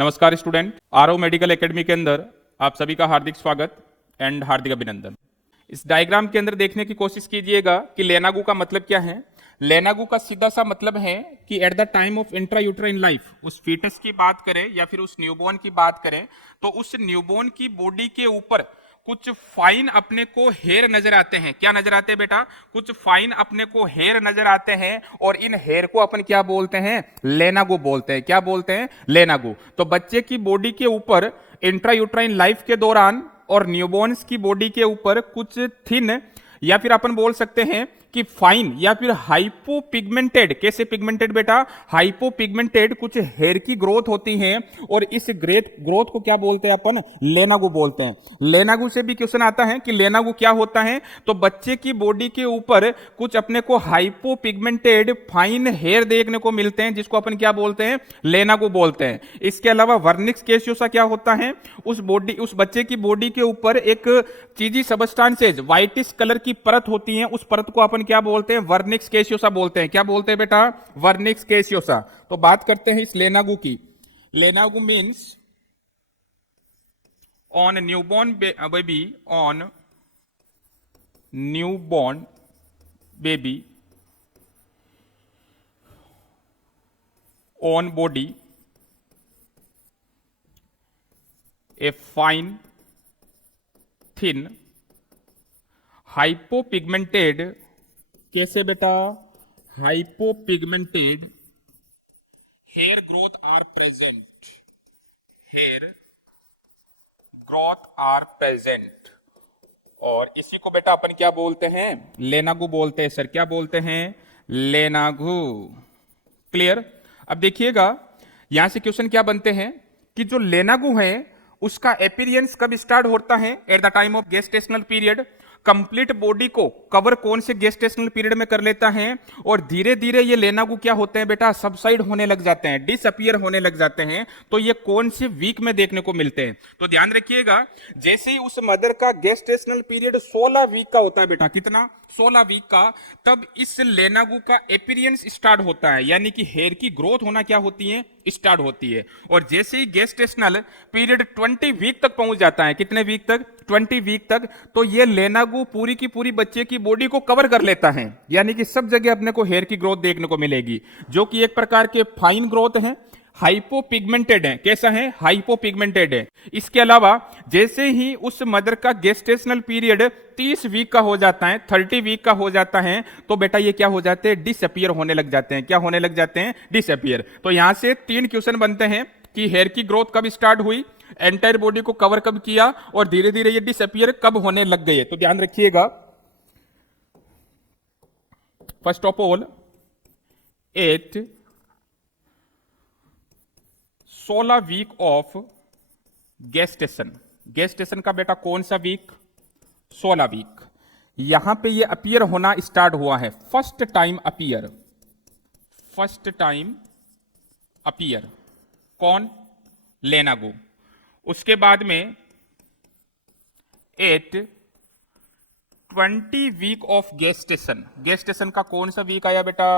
नमस्कार student, RO medical academy के अंदर आप सभी का हार्दिक स्वागत एंड हार्दिक अभिनंदन। इस डायग्राम के अंदर देखने की कोशिश कीजिएगा कि लेनागू का मतलब क्या है। लेनागू का सीधा सा मतलब है कि at the time of intrauterine life, उस फीटस की बात करें या फिर उस न्यूबॉर्न की बात करें, तो उस न्यूबॉर्न की बॉडी के ऊपर कुछ फाइन अपने को हेयर नजर आते हैं। क्या नजर आते हैं बेटा? कुछ फाइन अपने को हेयर नजर आते हैं और इन हेयर को अपन क्या बोलते हैं? लेनागू बोलते हैं। क्या बोलते हैं? लेनागू। तो बच्चे की बॉडी के ऊपर इंट्रायूट्राइन लाइफ के दौरान और न्यूबॉर्न्स की बॉडी के ऊपर कुछ थिन या फिर अपन बोल सकते हैं कि फाइन या फिर हाइपोपिगमेंटेड, कैसे पिगमेंटेड बेटा? हाइपोपिगमेंटेड कुछ हेयर की ग्रोथ होती है और इस ग्रोथ को क्या बोलते हैं अपन? लेनागू बोलते हैं। लेनागू से भी क्वेश्चन आता है कि लेनागू क्या होता है। तो बच्चे की बॉडी के ऊपर कुछ अपने को हाइपोपिगमेंटेड फाइन हेयर देखने को मिलते हैं, जिसको अपन क्या बोलते हैं? लेनागू बोलते हैं। इसके अलावा वर्निक्स कैसियोसा क्या होता है? उस बच्चे की बॉडी के ऊपर एक चीजी सबस्टांसेज, व्हाइटिश कलर की परत होती है, उस परत को अपन क्या बोलते हैं? वर्निक्स कैसियोसा बोलते हैं। क्या बोलते हैं बेटा? Vernix caseosa. तो बात करते हैं इस लेनागू की। Lanugo means on newborn baby, on newborn baby on body a fine thin hypopigmented, कैसे बेटा? Hypopigmented hair growth are present, hair growth are present. और इसी को बेटा अपन क्या बोलते हैं? लेनागू बोलते हैं। सर क्या बोलते हैं? लेनागू। क्लियर? अब देखिएगा यहां से क्वेश्चन क्या बनते हैं कि जो लेनागू है उसका एपीरियंस कब स्टार्ट होता है? At the time of gestational period. Complete body को कवर कौन से गेस्टेशनल पीरियड में कर लेता है और धीरे धीरे ये लेनागू क्या होते हैं बेटा? सबसाइड होने लग जाते हैं, डिसअपियर होने लग जाते हैं। तो ये कौन से वीक में देखने को मिलते हैं? तो ध्यान रखिएगा, जैसे ही उस मदर का गेस्टेशनल पीरियड 16 वीक का होता है बेटा, कितना? 16 वीक का, तब इस लेनागू का एपीरियंस स्टार्ट होता है, यानी कि हेयर की ग्रोथ होना क्या होती है? स्टार्ट होती है। और जैसे ही गेस्टेशनल पीरियड 20 वीक तक पहुंच जाता है, कितने वीक तक? 20 वीक तक, तो ये लेनागू पूरी की पूरी बच्चे की बॉडी को कवर कर लेता है, यानी कि सब जगह अपने को हेयर की ग्रोथ देखने को मिलेगी, जो कि एक प्रकार के फाइन ग्रोथ है, हाइपोपिगमेंटेड है। कैसा है? हाइपोपिगमेंटेड है। इसके अलावा जैसे ही उस मदर का गेस्टेशनल पीरियड 30 वीक का हो जाता है, 30 वीक का हो जाता है, तो बेटा ये क्या हो जाते हैं? डिसअपियर होने लग जाते हैं। क्या होने लग जाते हैं? डिसअपियर। तो यहां से 3 क्वेश्चन बनते हैं कि हेयर की ग्रोथ कब स्टार्ट हुई, एंटायर बॉडी को कवर कब किया और धीरे धीरे ये डिसअपियर कब होने लग गए। तो ध्यान रखिएगा, first of all 16 week of gestation. Gestation का बेटा कौन सा वीक? 16 वीक। यहां पे ये अपीयर होना स्टार्ट हुआ है, first time appear. First time appear कौन? लेनागू। उसके बाद में 20 वीक ऑफ गेस्टेशन। गेस्टेशन का कौन सा वीक आया बेटा?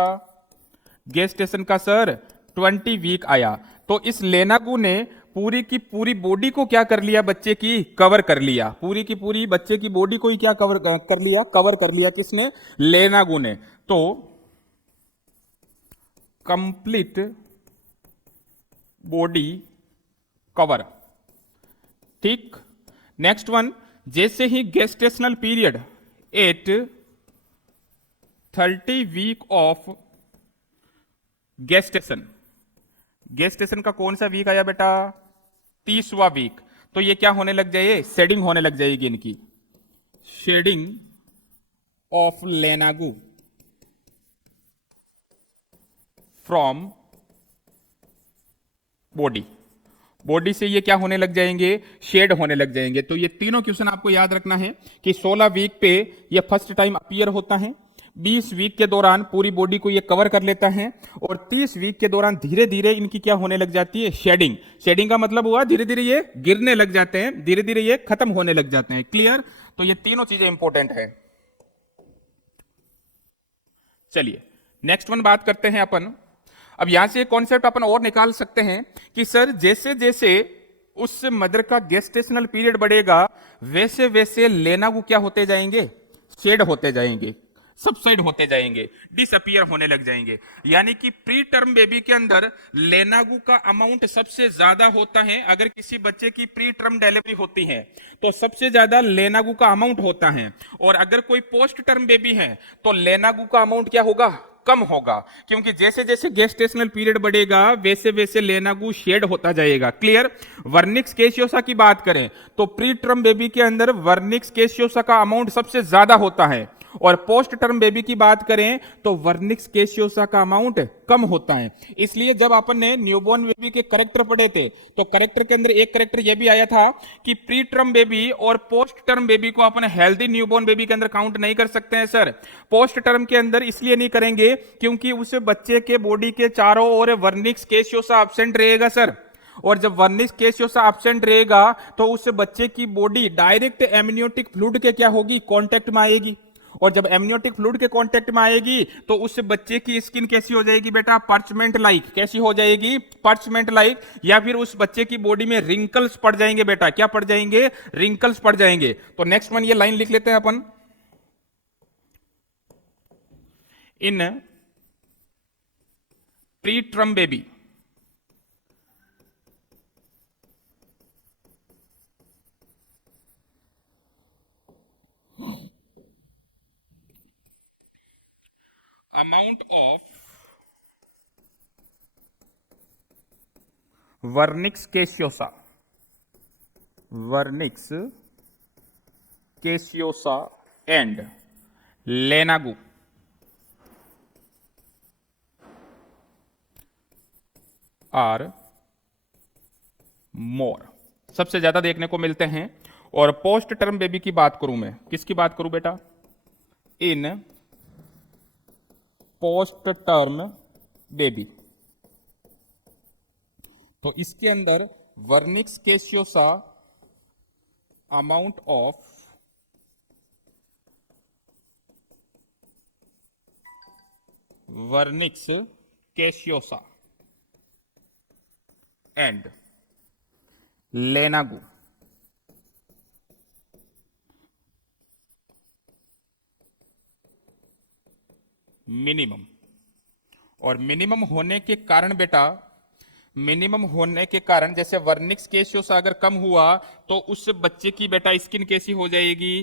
गेस्टेशन का सर 20 वीक आया। तो इस लेनागू ने पूरी की पूरी बॉडी को क्या कर लिया? बच्चे की कवर कर लिया। पूरी की पूरी बच्चे की बॉडी को ही क्या कवर कर लिया? कवर कर लिया। किसने? लेनागू ने। तो कंप्लीट बॉडी कवर। ठीक। नेक्स्ट वन, जैसे ही gestational period 30 week of gestation. Gestation का कौन सा वीक आया बेटा? 30वां वीक। तो ये क्या होने लग जाए? शेडिंग होने लग जाएगी इनकी, shedding of lanugo from body. Body से ये क्या होने लग जाएंगे? शेड होने लग जाएंगे। तो ये तीनों क्वेश्चन आपको याद रखना है कि 16 वीक पे ये फर्स्ट टाइम अपीयर होता है, 20 वीक के दौरान पूरी बॉडी को ये कवर कर लेता है और 30 वीक के दौरान धीरे धीरे इनकी क्या होने लग जाती है? शेडिंग। शेडिंग का मतलब हुआ धीरे धीरे ये गिरने लग जाते हैं, धीरे धीरे ये खत्म होने लग जाते हैं। क्लियर? तो ये तीनों चीजें इंपॉर्टेंट है। चलिए नेक्स्ट वन बात करते हैं अपन। अब यहां से एक कॉन्सेप्ट अपन और निकाल सकते हैं कि सर जैसे जैसे उस मदर का गेस्टेशनल पीरियड बढ़ेगा वैसे वैसे लेनागू क्या होते जाएंगे, शेड होते जाएंगे, सबसाइड होते जाएंगे, डिसअपियर होने लग जाएंगे। यानी कि प्री टर्म बेबी के अंदर लेनागू का अमाउंट सबसे ज्यादा होता है। अगर किसी बच्चे की प्री टर्म डिलीवरी होती है तो सबसे ज्यादा लेनागू का अमाउंट होता है, और अगर कोई पोस्ट टर्म बेबी है तो लेनागू का अमाउंट क्या होगा, कम होगा, क्योंकि जैसे जैसे गेस्टेशनल पीरियड बढ़ेगा वैसे वैसे लेनागू शेड होता जाएगा। क्लियर। वर्निक्स कैसियोसा की बात करें तो प्री टर्म बेबी के अंदर वर्निक्स कैसियोसा का अमाउंट सबसे ज्यादा होता है, और पोस्ट टर्म बेबी की बात करें तो वर्निक्स कैसियोसा का अमाउंट कम होता है। इसलिए जब अपन ने न्यूबॉर्न बेबी के करेक्टर पढ़े थे तो करेक्टर के अंदर एक करेक्टर यह भी आया था कि प्री टर्म बेबी और पोस्ट टर्म बेबी को अपन हेल्दी न्यूबॉर्न बेबी के अंदर काउंट नहीं कर सकते हैं सर। पोस्ट टर्म के अंदर इसलिए नहीं करेंगे क्योंकि उस बच्चे के बॉडी के चारों ओर वर्निक्स कैसियोसा एब्सेंट रहेगा सर, और जब वर्निक्स कैसियोसा एब्सेंट रहेगा तो उस बच्चे की बॉडी डायरेक्ट एमनियोटिक फ्लूइड के क्या होगी, कांटेक्ट में आएगी, और जब एमनियोटिक फ्लूइड के कांटेक्ट में आएगी तो उस बच्चे की स्किन कैसी हो जाएगी बेटा, पर्चमेंट लाइक। कैसी हो जाएगी, पर्चमेंट लाइक। या फिर उस बच्चे की बॉडी में रिंकल्स पड़ जाएंगे बेटा, क्या पड़ जाएंगे, रिंकल्स पड़ जाएंगे। तो नेक्स्ट वन ये लाइन लिख लेते हैं अपन, in pre term baby amount of vernix caseosa and lanugo are more, सबसे ज्यादा देखने को मिलते हैं। और पोस्ट टर्म बेबी की बात करूं, मैं किसकी बात करूं बेटा, इन पोस्ट टर्म बेबी, तो इसके अंदर vernix caseosa amount of vernix caseosa and lanugo minimum. और मिनिमम होने के कारण बेटा, मिनिमम होने के कारण जैसे वर्निक्स कैसियोसा अगर कम हुआ तो उस बच्चे की बेटा स्किन कैसी हो जाएगी,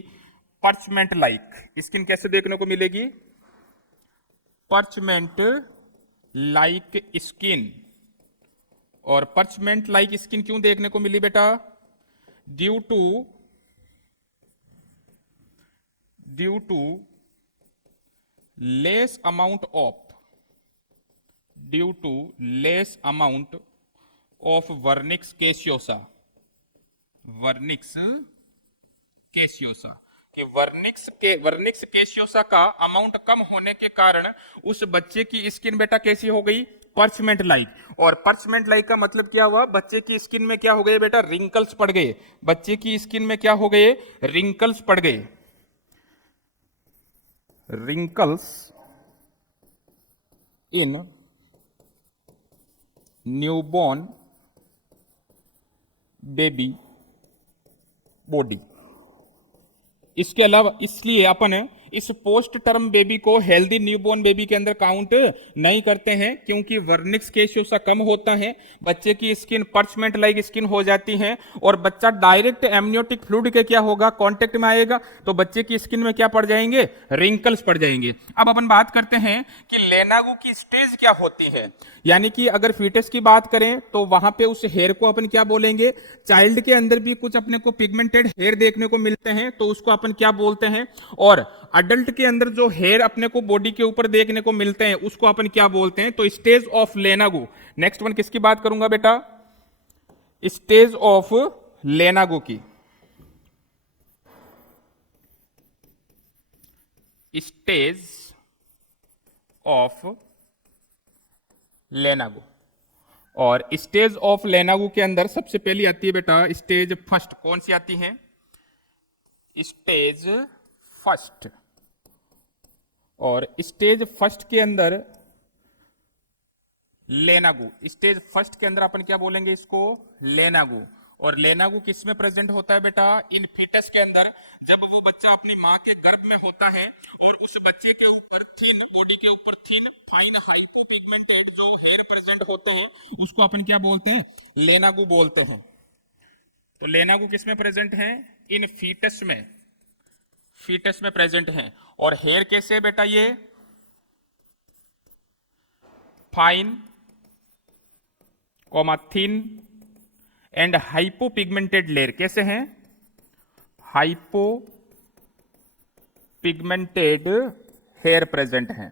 पर्चमेंट लाइक। स्किन कैसे देखने को मिलेगी, पर्चमेंट लाइक स्किन। और पर्चमेंट लाइक स्किन क्यों देखने को मिली बेटा, due to less amount of vernix caseosa कि वर्निक्स कैसियोसा का अमाउंट कम होने के कारण उस बच्चे की स्किन बेटा कैसी हो गई, पर्चमेंट लाइक। और पर्चमेंट लाइक का मतलब क्या हुआ, बच्चे की स्किन में क्या हो गए बेटा, रिंकल्स पड़ गए। बच्चे की स्किन में क्या हो गए, रिंकल्स पड़ गए। Wrinkles in newborn baby body. इसके अलावा इसलिए अपन इस पोस्ट टर्म बेबी को हेल्दी न्यूबॉर्न बेबी के अंदर काउंट नहीं करते हैं, क्योंकि वर्निक्स कैसियोसा कम होता है, बच्चे की स्किन पर्चमेंट लाइक स्किन हो जाती है, और बच्चा डायरेक्ट एमनियोटिक फ्लूइड के क्या होगा, कांटेक्ट में आएगा, तो बच्चे की स्किन में क्या पड़ जाएंगे, रिंकल्स पड़ जाएंगे। अब अपन बात करते हैं कि लेनागू की स्टेज क्या होती है। यानी कि अगर फीटस की बात करें तो वहां पे उस हेयर को अपन क्या बोलेंगे, चाइल्ड के अंदर भी कुछ अपने को पिगमेंटेड हेयर देखने को मिलते हैं तो उसको अपन क्या बोलते हैं, और अडल्ट के अंदर जो हेयर अपने को बॉडी के ऊपर देखने को मिलते हैं उसको अपन क्या बोलते हैं, तो स्टेज ऑफ लेनागू। नेक्स्ट वन किसकी बात करूंगा बेटा, स्टेज ऑफ लेनागू की। स्टेज ऑफ लेनागू, और स्टेज ऑफ लेनागू के अंदर सबसे पहली आती है बेटा स्टेज फर्स्ट। कौन सी आती है, स्टेज फर्स्ट। और स्टेज फर्स्ट के अंदर लेनागू। स्टेज फर्स्ट के अंदर अपन क्या बोलेंगे इसको, लेनागू। और लेनागू किस में प्रेजेंट होता है बेटा, इन फीटस के अंदर। जब वो बच्चा अपनी माँ के गर्भ में होता है और उस बच्चे के ऊपर थिन, बॉडी के ऊपर थिन फाइन हाइपोपिगमेंटेड जो हेयर प्रेजेंट होते हैं, उसको अपन क्या बोलते हैं, लेनागू बोलते हैं। तो लेनागू किस में प्रेजेंट है, इन फीटस में, फीटस में प्रेजेंट है। और हेयर कैसे है बेटा, ये fine comma thin and hypopigmented layer, कैसे हैं, हाइपोपिगमेंटेड हेयर प्रेजेंट है।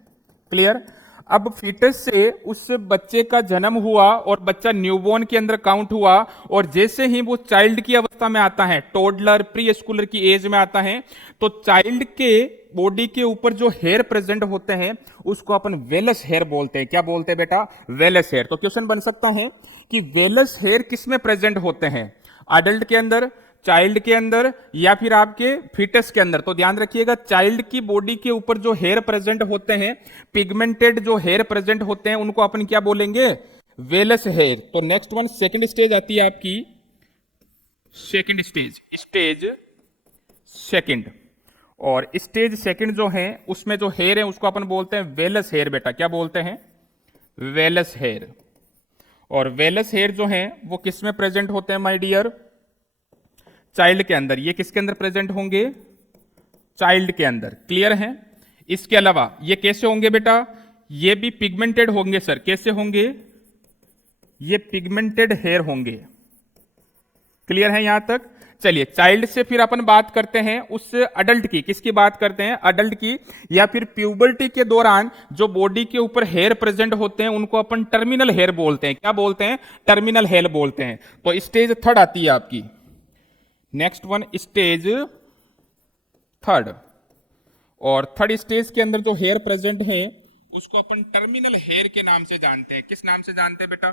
क्लियर। अब फीटस से उस बच्चे का जन्म हुआ और बच्चा न्यूबॉर्न के अंदर काउंट हुआ, और जैसे ही वो चाइल्ड की अवस्था में आता है, टोडलर प्री स्कूलर की एज में आता है, तो चाइल्ड के बॉडी के ऊपर जो हेयर प्रेजेंट होते हैं उसको अपन वेलस हेयर बोलते हैं। क्या बोलते हैं बेटा, वेलस हेयर। तो क्वेश्चन बन सकता है कि वेलस हेयर किस में प्रेजेंट होते हैं, अडल्ट के अंदर, चाइल्ड के अंदर, या फिर आपके फीटस के अंदर। तो ध्यान रखिएगा, चाइल्ड की बॉडी के ऊपर जो हेयर प्रेजेंट होते हैं, पिगमेंटेड जो हेयर प्रेजेंट होते हैं, उनको अपन क्या बोलेंगे, वेलस हेयर। तो नेक्स्ट वन सेकंड स्टेज आती है आपकी, सेकंड स्टेज, स्टेज सेकंड। और स्टेज सेकंड जो है उसमें जो हेयर है उसको अपन बोलते हैं वेलस हेयर। बेटा क्या बोलते हैं, वेलस हेयर। और वेलस हेयर जो है वो किस में प्रेजेंट होते हैं माय डियर, चाइल्ड के अंदर। ये किसके अंदर प्रेजेंट होंगे, चाइल्ड के अंदर। क्लियर है। इसके अलावा ये कैसे होंगे बेटा, ये भी पिगमेंटेड होंगे सर। कैसे होंगे, ये पिगमेंटेड हेयर होंगे। क्लियर है यहां तक। चलिए चाइल्ड से फिर अपन बात करते हैं उस अडल्ट की। किसकी बात करते हैं, अडल्ट की। या फिर प्यूबर्टी के दौरान जो बॉडी के ऊपर हेयर प्रेजेंट होते हैं उनको अपन टर्मिनल हेयर बोलते हैं। क्या बोलते हैं, टर्मिनल हेयर बोलते हैं। तो स्टेज थर्ड आती है आपकी, नेक्स्ट वन स्टेज थर्ड। और थर्ड स्टेज के अंदर जो हेयर प्रेजेंट है उसको अपन टर्मिनल हेयर के नाम से जानते हैं। किस नाम से जानते हैं बेटा,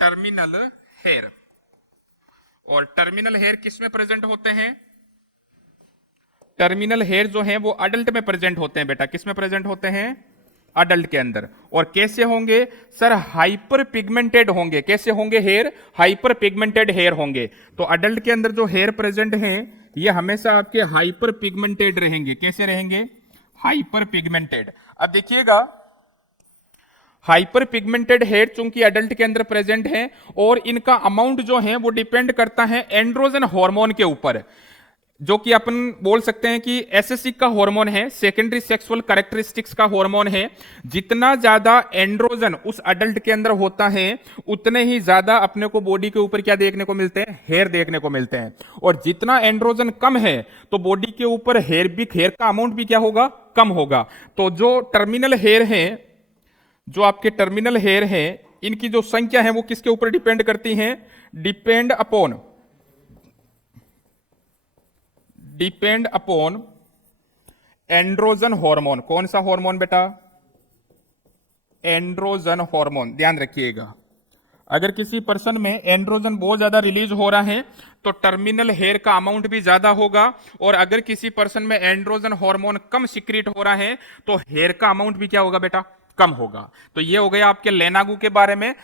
टर्मिनल हेयर। और टर्मिनल हेयर किस में प्रेजेंट होते हैं, टर्मिनल हेयर जो है वो अडल्ट में प्रेजेंट होते हैं। बेटा किस में प्रेजेंट होते हैं, अडल्ट के अंदर। और कैसे होंगे सर, हाइपर पिगमेंटेड होंगे। कैसे होंगे हेयर, हाइपर पिगमेंटेड हेयर होंगे। तो अडल्ट के अंदर जो हेयर प्रेजेंट हैं ये हमेशा आपके हाइपर पिगमेंटेड रहेंगे। कैसे रहेंगे, हाइपर पिगमेंटेड। अब देखिएगा, हाइपर पिगमेंटेड हेयर चूंकि अडल्ट के अंदर प्रेजेंट है और इनका अमाउंट जो है वो डिपेंड करता है एंड्रोजन हार्मोन के ऊपर, जो कि अपन बोल सकते हैं कि एसएससी का हार्मोन है, सेकेंडरी सेक्सुअल कैरेक्टरिस्टिक्स का हार्मोन है। जितना ज्यादा एंड्रोजन उस अडल्ट के अंदर होता है उतने ही ज्यादा अपने को बॉडी के ऊपर क्या देखने को मिलते हैं, हेयर देखने को मिलते हैं। और जितना एंड्रोजन कम है तो बॉडी के ऊपर हेयर का अमाउंट भी क्या होगा, कम होगा। तो जो टर्मिनल हेयर है, जो आपके टर्मिनल हेयर है, इनकी जो संख्या है वो किसके ऊपर डिपेंड करती है, डिपेंड अपॉन एंड्रोजन हार्मोन। कौन सा हार्मोन बेटा, एंड्रोजन हार्मोन। ध्यान रखिएगा, अगर किसी पर्सन में एंड्रोजन बहुत ज्यादा रिलीज हो रहा है तो टर्मिनल हेयर का अमाउंट भी ज्यादा होगा। और अगर किसी पर्सन में एंड्रोजन हार्मोन कम सिक्रीट हो रहा है तो हेयर का अमाउंट भी क्या होगा बेटा, कम होगा। तो ये हो गया आपके लेनागू के बारे में।